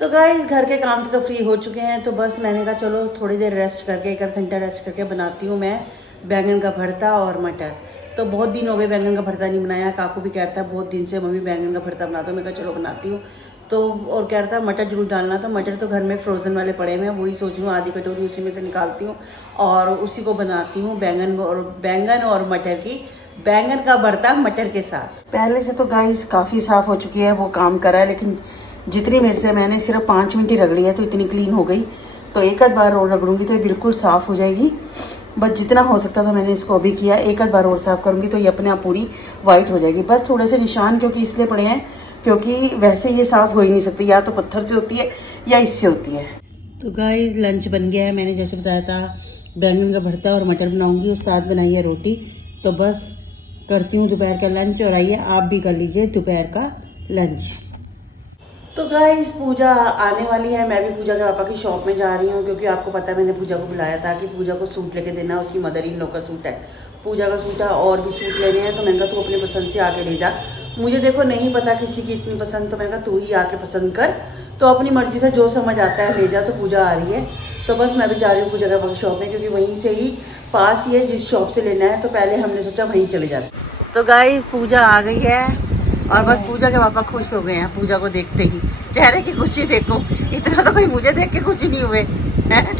तो गाइस घर के काम से तो फ्री हो चुके हैं, तो बस मैंने कहा चलो थोड़ी देर रेस्ट करके, एक आध घंटा रेस्ट करके बनाती हूँ मैं बैंगन का भरता और मटर। तो बहुत दिन हो गए बैंगन का भरता नहीं बनाया। काकू भी कहता है बहुत दिन से मम्मी बैंगन का भरता बना दो। मैं कहा चलो बनाती हूँ। तो और कह रहा था मटर जरूर डालना, तो मटर तो घर में फ्रोज़न वाले पड़े हुए हैं, वही सोच रही हूँ आधी कटोरी उसी में से निकालती हूँ और उसी को बनाती हूँ बैंगन और मटर की बैंगन का भरता मटर के साथ। पहले से तो गाइस काफ़ी साफ़ हो चुकी है, वो काम करा है, लेकिन जितनी मेरे से मैंने सिर्फ 5 मिनट ही रगड़ी है तो इतनी क्लीन हो गई। तो एक आध बार और रगड़ूंगी तो ये बिल्कुल साफ़ हो जाएगी। बस जितना हो सकता था मैंने इसको अभी किया, एक आध बार और साफ़ करूँगी तो ये अपने आप पूरी वाइट हो जाएगी। बस थोड़े से निशान क्योंकि इसलिए पड़े हैं क्योंकि वैसे ये साफ़ हो ही नहीं सकती, या तो पत्थर से होती है या इससे होती है। तो गाइस लंच बन गया है। मैंने जैसे बताया था बैंगन का भरता और मटर बनाऊँगी, उस साथ बनाई है रोटी। तो बस करती हूँ दोपहर का लंच, और आइए आप भी कर लीजिए दोपहर का लंच। तो गाइस पूजा आने वाली है, मैं भी पूजा के पापा की शॉप में जा रही हूँ क्योंकि आपको पता है मैंने पूजा को बुलाया था कि पूजा को सूट लेके देना। उसकी मदर इन लॉ का सूट है, पूजा का सूट है, और भी सूट लेने हैं। तो मैंने कहा तू अपने पसंद से आके ले जा। मुझे देखो नहीं पता किसी की इतनी पसंद, तो मैंने कहा तू ही आके पसंद कर, तो अपनी मर्जी से जो समझ आता है ले जा। तो पूजा आ रही है तो बस मैं भी जा रही हूँ पूजा के पापा की शॉप में, क्योंकि वहीं से ही पास ही है जिस शॉप से लेना है। तो पहले हमने सोचा वहीं चले जाते। तो गाइस पूजा आ गई है और बस पूजा के पापा खुश हो गए हैं पूजा को देखते ही। चेहरे की खुशी देखो, इतना तो कोई मुझे देख के खुश नहीं हुए।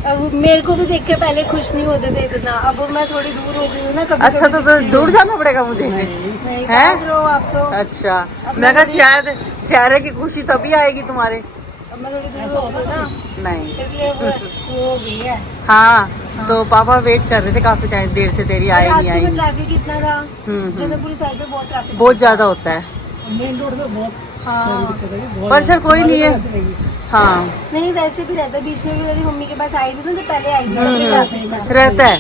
अब मेरे को भी देख के पहले खुश नहीं होते थे इतना, अब मैं थोड़ी दूर हो गई हूँ ना। कभी अच्छा तो दूर जाना पड़ेगा मुझे, नहीं हैं? आप तो अच्छा मैं कहा शायद चेहरे की खुशी तभी आएगी तुम्हारे। अब मैं थोड़ी दूर हो गई ना, नहीं इसलिए वो हो गई है। हाँ तो पापा वेट कर रहे थे काफी टाइम देर से, तेरी आई नहीं आई। ट्रैफिक इतना था, जनकपुरी साइड पे बहुत ट्रैफिक, बहुत ज्यादा होता है मेन रोड पे बहुत। हाँ पर सर कोई नहीं है। हाँ नहीं वैसे भी रहता है, बीच में भी मेरी मम्मी के पास आई थी ना, जो पहले आई थी रहता है।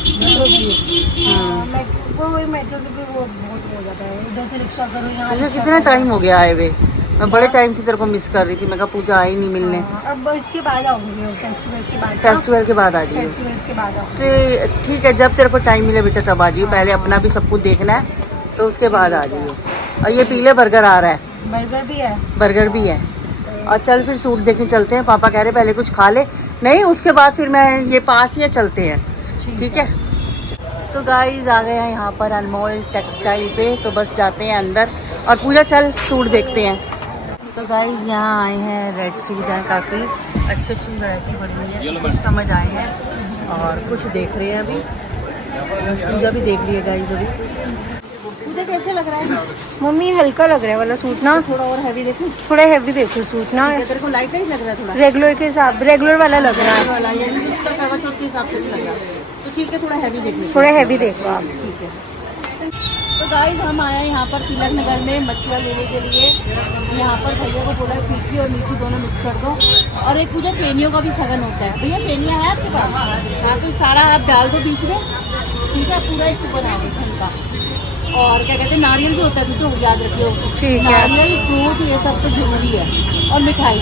मेट्रो से भी वो बहुत हो जाता है, इधर से रिक्शा करो यहाँ। तुझे कितना टाइम हो गया आए हुए? मैं बड़े टाइम से तेरे को मिस कर रही थी। मैं कहा पूजा आई नहीं मिलने। अब इसके बाद आऊंगी, फेस्टिवल के बाद। फेस्टिवल के बाद आ जाइए। फेस्टिवल के बाद आऊंगी। तो ठीक है, जब तेरे को टाइम मिले बेटा तब आ जाइए। पहले अपना भी सब कुछ देखना है तो उसके बाद आ जाइए। और ये पीले बर्गर आ रहा है, बर्गर भी है, बर्गर भी है। और चल फिर सूट देखने चलते हैं। पापा कह रहे पहले कुछ खा ले, नहीं उसके बाद फिर मैं ये पास ही चलते हैं, ठीक है। तो गाइस आ गए हैं यहाँ पर अनमोल टेक्सटाइल पे, तो बस जाते हैं अंदर और पूजा चल सूट देखते हैं। तो गाइस यहाँ आए हैं, रेड सूट है, काफ़ी अच्छी अच्छी वैरायटी बड़ी हुई है। तो कुछ समझ आए हैं और कुछ देख रहे हैं अभी, बस पूजा भी देख रही है गाइस अभी। पूजा कैसे लग रहा है मम्मी? हल्का लग रहा है वाला सूट ना, थोड़ा और हैवी देखो, थोड़ा हैवी देखो सूट ना। तेरे को लाइट नहीं लग रहा है? थोड़ा रेगुलर के हिसाब, रेगुलर वाला लग रहा है वाला यानी इसका करवा चौथ के हिसाब से नहीं लग रहा, तो ठीक है थोड़ा हैवी देख लीजिए। थोड़ा हैवी देखो आप। ठीक है। तो गाइस हम आए हैं यहाँ पर तिलक नगर में मछलियाँ लेने के लिए। यहाँ पर भैया को बोला फीकी और मीठी दोनों मिक्स कर दो, और एक पूजा फेनियों का भी सगन होता है। भैया फेनिया है आपके पास? हाँ तो सारा आप डाल दो बीच में, ठीक है, पूरा एक बना दो का। और क्या कहते हैं नारियल भी होता है, तो याद रखियो, नारियल फ्रूट ये सब तो जरूरी है। और मिठाई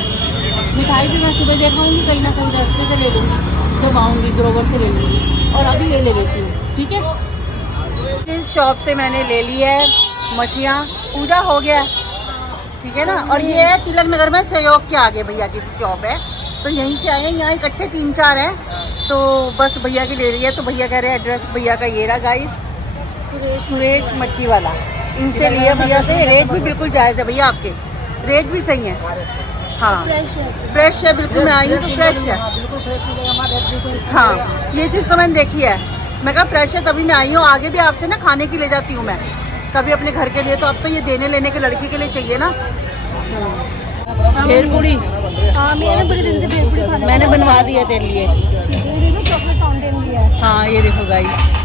भी मैं सुबह देखाऊंगी, कहीं ना कहीं रास्ते से ले लूँगी, जब आऊँगी ग्रोवर से ले लूँगी, और अभी ये ले लेती हूँ, ठीक है। इस शॉप से मैंने ले ली है मठियाँ, पूजा हो गया, ठीक है ना। और ये है तिलक नगर में सहयोग के आगे भैया की शॉप है, तो यहीं से आए हैं। यहाँ इकट्ठे 3-4 हैं, तो बस भैया की ले लिया। तो भैया कह रहे हैं एड्रेस भैया का ये रहा गाइस, सुरेश मट्टी वाला, इनसे लिया भैया से। रेट भी बिल्कुल जायज़ है भैया, आपके रेट भी सही है। हाँ फ्रेश है बिल्कुल, मैं आई हूँ तो फ्रेश है। हाँ ये चीज़ तो मैंने देखी है, मैं कहा फ्रेश है तभी मैं आई हूँ। आगे भी आपसे ना खाने की ले जाती हूँ मैं कभी अपने घर के लिए, तो अब तो ये देने लेने के लड़की के लिए चाहिए ना। भेलपूरी, हाँ मैंने बड़े दिन से भेलपूरी खाना, मैंने बनवा दी है तेरे लिए। चॉकलेट फाउंटेन भी है। हाँ ये देखो गाइस,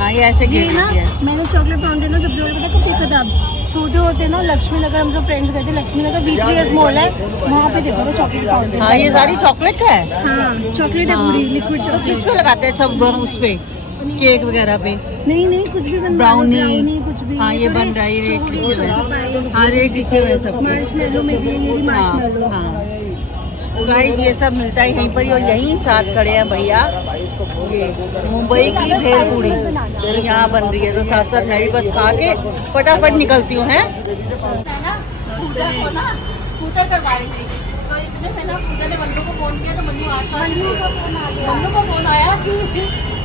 हाँ ये ऐसे ये ना मैंने चॉकलेट फाउंटेन ना, जब जो पता कब देखा था, छोटे होते ना लक्ष्मी नगर, हम सब फ्रेंड्स गए थे लक्ष्मी नगर, V3S मॉल है वहाँ पे देखो चॉकलेट फाउंटेन। हाँ ये सारी चॉकलेट का है। हाँ चॉकलेट है पूरी, लिक्विड तो चॉकलेट। किस पे लगाते हैं सब उस पे, केक वगैरह पे? नहीं कुछ भी बन, ब्राउनी कुछ भी। हाँ ये बन रहा है, रेट लिखे हुए हैं। हाँ रेट लिखे हुए हैं सब। मार्शमेलो में भी ये मार्शमेलो। हाँ तो गाइस ये सब मिलता है यहीं पर ही, और यहीं साथ खड़े हैं भैया। ये मुंबई की भेलपूरी यहाँ बन रही है, तो साथ साथ मैं भी बस खा के फटाफट निकलती हूँ। हैं इतने में ना पूजा ने मन्नू को फोन किया तो मन्नू मन्नू का फोन आ गया। मन्नू को फोन आया कि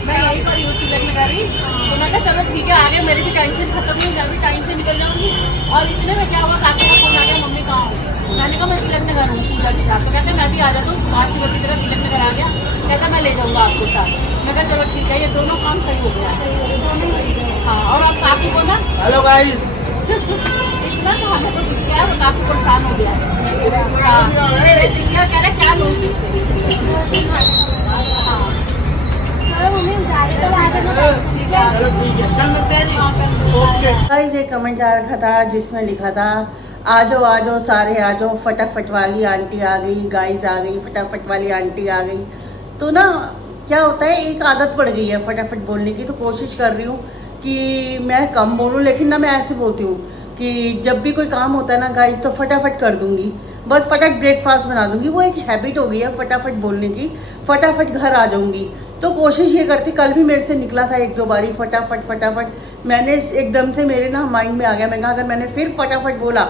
मैं यहीं पर हूँ तिलक नगर ही। तो मैं कहा चलो ठीक है, आगे मेरी भी टेंशन खत्म नहीं हो जाएगी, टाइम से निकल जाऊंगी। और इतने में क्या हुआ, काका का फोन आ गया, मम्मी कहाँ हो? मैंने कहा मैं तिलक नगर हूँ पूजा के साथ। तो कहते मैं भी आ जाता हूँ, सुभाष नगर की तरह तिलक नगर आ गया। कहता मैं ले जाऊँगा आपके साथ। मैं कहा चलो ठीक है, ये दोनों काम सही हो गया। हाँ, और अब काकू को ना हेलो गाइस, इतना तो हमें तो दिख गया है, वो काफी परेशान हो गया है। हाँ, दिख गया, कह रहा क्या लूँ चलो ठीक है, कल मिलते हैं। ओके। गाइस एक कमेंट आ रखा था जिसमें लिखा था आ जाओ सारे आ जाओ, फटाफट वाली आंटी आ गई, गाइस आ गई, फटाफट वाली आंटी आ गई। तो ना क्या होता है, एक आदत पड़ गई है फटाफट बोलने की। तो कोशिश कर रही हूँ कि मैं कम बोलूँ, लेकिन ना मैं ऐसे बोलती हूँ कि जब भी कोई काम होता है ना गाइस तो फटाफट कर दूंगी, बस फटाफट ब्रेकफास्ट बना दूंगी। वो एक हैबिट हो गई है फटाफट बोलने की, फटाफट घर आ जाऊंगी। तो कोशिश ये करती, कल भी मेरे से निकला था एक दो बारी फटाफट फटाफट। मैंने एकदम से मेरे ना माइंड में आ गया, मैंने कहा अगर मैंने फिर फटाफट बोला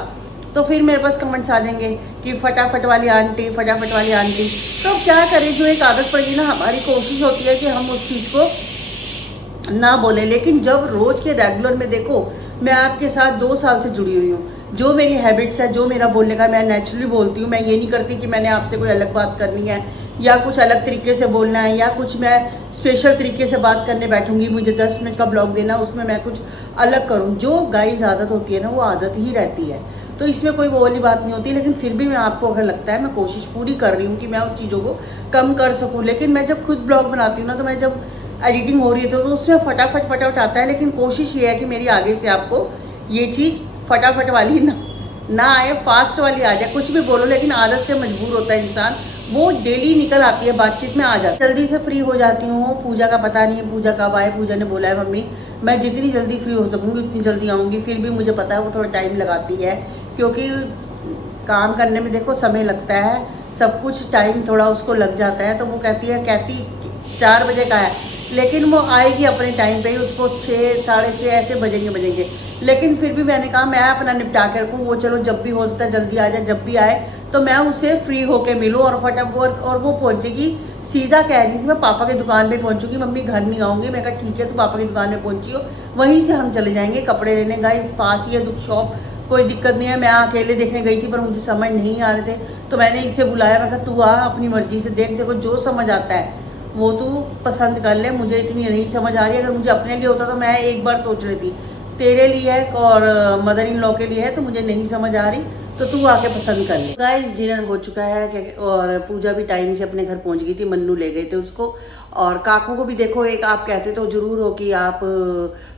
तो फिर मेरे पास कमेंट्स आ जाएंगे कि फटाफट वाली आंटी, फटाफट वाली आंटी। तो क्या करें, जो एक आदत पड़ गई ना, हमारी कोशिश होती है कि हम उस चीज़ को ना बोले। लेकिन जब रोज के रेगुलर में देखो, मैं आपके साथ 2 साल से जुड़ी हुई हूँ, जो मेरी हैबिट्स है, जो मेरा बोलने का, मैं नेचुरली बोलती हूँ। मैं ये नहीं करती कि मैंने आपसे कोई अलग बात करनी है या कुछ अलग तरीके से बोलना है या कुछ मैं स्पेशल तरीके से बात करने बैठूंगी, मुझे 10 मिनट का ब्लॉग देना, उसमें मैं कुछ अलग करूँ। जो गाइस आदत होती है ना, वो आदत ही रहती है। तो इसमें कोई वो वाली बात नहीं होती। लेकिन फिर भी मैं आपको अगर लगता है, मैं कोशिश पूरी कर रही हूँ कि मैं उस चीज़ों को कम कर सकूँ। लेकिन मैं जब खुद ब्लॉग बनाती हूँ ना, तो मैं जब एडिटिंग हो रही है तो उसमें फटाफट फटाफट आता है। लेकिन कोशिश ये है कि मेरी आगे से आपको ये चीज़ फटाफट वाली ना आए, फास्ट वाली आ जाए। कुछ भी बोलो, लेकिन आदत से मजबूर होता है इंसान, वो डेली निकल आती है, बातचीत में आ जाती है। जल्दी से फ्री हो जाती हूँ। पूजा का पता नहीं है पूजा कब आए। पूजा ने बोला है मम्मी मैं जितनी जल्दी फ्री हो सकूँगी उतनी जल्दी आऊँगी। फिर भी मुझे पता है वो थोड़ा टाइम लगाती है, क्योंकि काम करने में देखो समय लगता है, सब कुछ टाइम थोड़ा उसको लग जाता है। तो वो कहती 4 बजे का है, लेकिन वो आएगी अपने टाइम पे ही, उसको 6, साढ़े 6 ऐसे बजेंगे। लेकिन फिर भी मैंने कहा मैं अपना निपटा के रखूँ, वो चलो जब भी हो सकता है जल्दी आ जाए, जब भी आए तो मैं उसे फ्री होके मिलूँ और फटाफट। और वो पहुंचेगी, सीधा कह रही थी मैं पापा की दुकान पे पहुंचूंगी, मम्मी घर नहीं आऊँगी। मैं कहा ठीक है, तो पापा की दुकान पे पहुंची हो, वहीं से हम चले जाएंगे कपड़े लेने। गाइस पास ही है शॉप, कोई दिक्कत नहीं है। मैं अकेले देखने गई थी पर मुझे समझ नहीं आ रहे थे, तो मैंने इसे बुलाया। मैं कहा तू आ, अपनी मर्जी से देख, तेरे को जो समझ आता है वो तू पसंद कर ले, मुझे इतनी नहीं समझ आ रही। अगर मुझे अपने लिए होता तो मैं एक बार सोच रही थी, तेरे लिए है और मदर इन लॉ के लिए है, तो मुझे नहीं समझ आ रही, तो तू आके पसंद कर ले। गाइस डिनर हो चुका है और पूजा भी टाइम से अपने घर पहुंच गई थी, मन्नू ले गए थे उसको। और काकू को भी देखो, एक आप कहते तो जरूर हो कि आप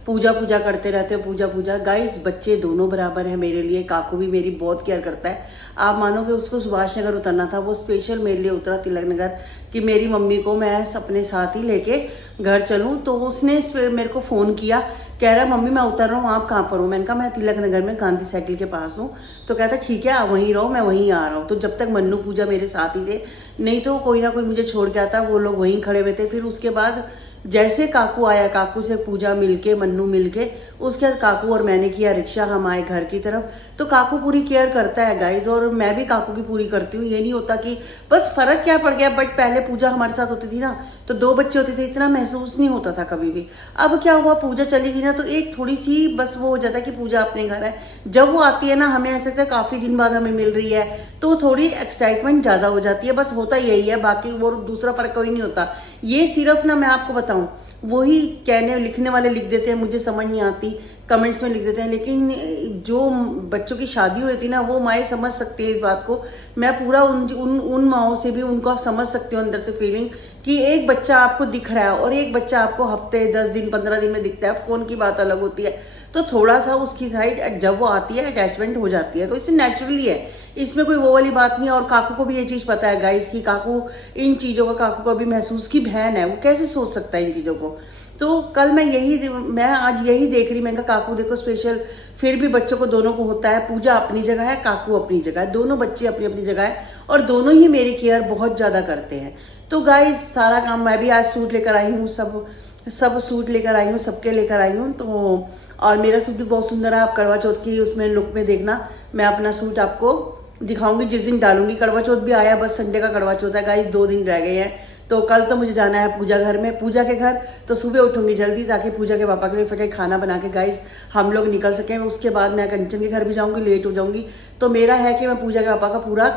पूजा करते रहते हो, पूजा। गाइस बच्चे दोनों बराबर है मेरे लिए। काकू भी मेरी बहुत केयर करता है। आप मानोगे उसको सुभाष नगर उतरना था, वो स्पेशल मेरे लिए उतरा तिलक नगर कि मेरी मम्मी को मैं अपने साथ ही लेके घर चलूँ। तो उसने मेरे को फ़ोन किया, कह रहा मम्मी मैं उतर रहा हूँ, आप कहाँ पर हो? मैंने कहा मैं तिलक नगर में गांधी साइकिल के पास हूँ। तो कहता ठीक है आप वहीं रहो, मैं वहीं आ रहा हूँ। तो जब तक मन्नू पूजा मेरे साथ ही थे, नहीं तो कोई ना कोई मुझे छोड़ के आता, वो लोग वहीं खड़े हुए थे। फिर उसके बाद जैसे काकू आया, काकू से पूजा मिलके, मन्नू मिलके, उसके बाद काकू और मैंने किया रिक्शा, हम आए घर की तरफ। तो काकू पूरी केयर करता है गाइज, और मैं भी काकू की पूरी करती हूँ। ये नहीं होता कि बस फर्क क्या पड़ गया, बट पहले पूजा हमारे साथ होती थी ना, तो 2 बच्चे होते थे, इतना महसूस नहीं होता था कभी भी। अब क्या हुआ, पूजा चली गई ना, तो एक थोड़ी सी बस वो हो जाता है कि पूजा अपने घर है। जब वो आती है ना, हमें ऐसा लगता है काफी दिन बाद हमें मिल रही है, तो थोड़ी एक्साइटमेंट ज्यादा हो जाती है। बस होता यही है, बाकी वो दूसरा फर्क कोई नहीं होता। ये सिर्फ ना मैं आपको बताऊं, वही कहने लिखने वाले लिख देते हैं, मुझे समझ नहीं आती, कमेंट्स में लिख देते हैं। लेकिन जो बच्चों की शादी हुई थी ना, वो माएँ समझ सकती है इस बात को। मैं पूरा उन माओं से भी उनको आप समझ सकते हो अंदर से फीलिंग, कि एक बच्चा आपको दिख रहा है और एक बच्चा आपको हफ्ते 10 दिन 15 दिन में दिखता है। फोन की बात अलग होती है, तो थोड़ा सा उसकी साइड जब वो आती है अटैचमेंट हो जाती है, तो इससे नेचुरली है, इसमें कोई वो वाली बात नहीं है। और काकू को भी ये चीज पता है गाइस कि काकू इन चीजों का, काकू को भी महसूस की बहन है, वो कैसे सोच सकता है इन चीजों को। तो कल मैं आज यही देख रही, मैंने कहा काकू देखो स्पेशल, फिर भी बच्चों को दोनों को होता है, पूजा अपनी जगह है, काकू अपनी जगह है, दोनों बच्चे अपनी अपनी जगह है, और दोनों ही मेरी केयर बहुत ज्यादा करते हैं। तो गाइस सारा काम, मैं भी आज सूट लेकर आई हूँ, सब सूट लेकर आई हूँ, सबके लेकर आई हूँ। तो और मेरा सूट भी बहुत सुंदर है, आप करवा चौथ की उसमें लुक में देखना, मैं अपना सूट आपको दिखाऊंगी जिस दिन डालूंगी। करवा चौथ भी आया, बस संडे का करवा चौथ है गाइस, 2 दिन रह गए हैं। तो कल तो मुझे जाना है पूजा घर में, पूजा के घर। तो सुबह उठूंगी जल्दी ताकि पूजा के पापा के लिए फटाफट खाना बना के गाइस हम लोग निकल सकें। उसके बाद मैं कंचन के घर भी जाऊंगी, लेट हो जाऊंगी। तो मेरा है कि मैं पूजा के पापा का पूरा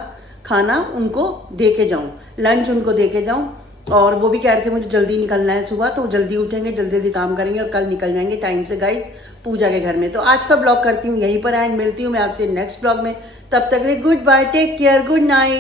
खाना उनको दे के जाऊँ, लंच उनको दे के जाऊँ। और वो भी कह रहे थे मुझे जल्दी निकलना है सुबह, तो जल्दी उठेंगे, जल्दी जल्दी काम करेंगे और कल निकल जाएंगे टाइम से गाइस पूजा के घर में। तो आज का ब्लॉग करती हूँ यहीं पर एंड, मिलती हूँ मैं आपसे नेक्स्ट ब्लॉग में। तब तक के लिए good bye, take care, good night.